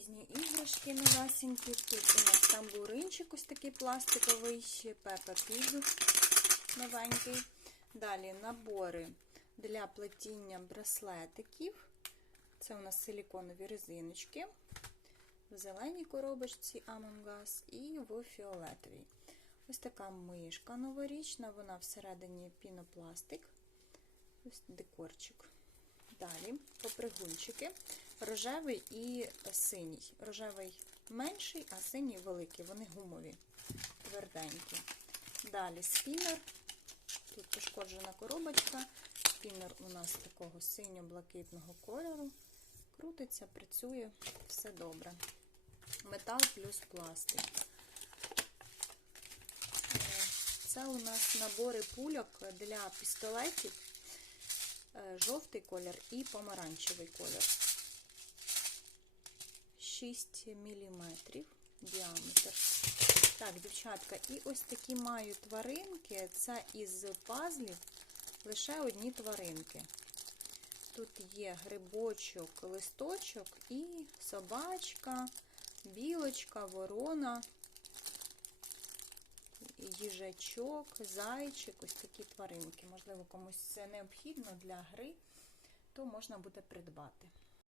різні іграшки новесенькі. Тут у нас тамбуринчик ось такий пластиковий, Пепа Піг новенький. Далі набори для плетіння браслетиків. Це у нас силіконові резиночки. В зеленій коробочці Us і в фіолетовій. Ось така мишка новорічна, вона всередині пінопластик. Ось декорчик. Далі попригунчики. Рожевий і синій. Рожевий менший, а синій великий. Вони гумові, тверденькі. Далі спінер. Тут пошкоджена коробочка. Спінер у нас такого синьо-блакитного кольору. Крутиться, працює, все добре. Метал плюс пластик. Е, Це у нас набори пульок для пістолетів. Жовтий колір і помаранчевий колір. 6 мм діаметр. Так, дівчатка, і ось такі маю тваринки. Це із пазлів лише одні тваринки. Тут є грибочок, листочок і собачка, білочка, ворона, їжачок, зайчик, ось такі тваринки. Можливо, комусь це необхідно для гри, то можна буде придбати.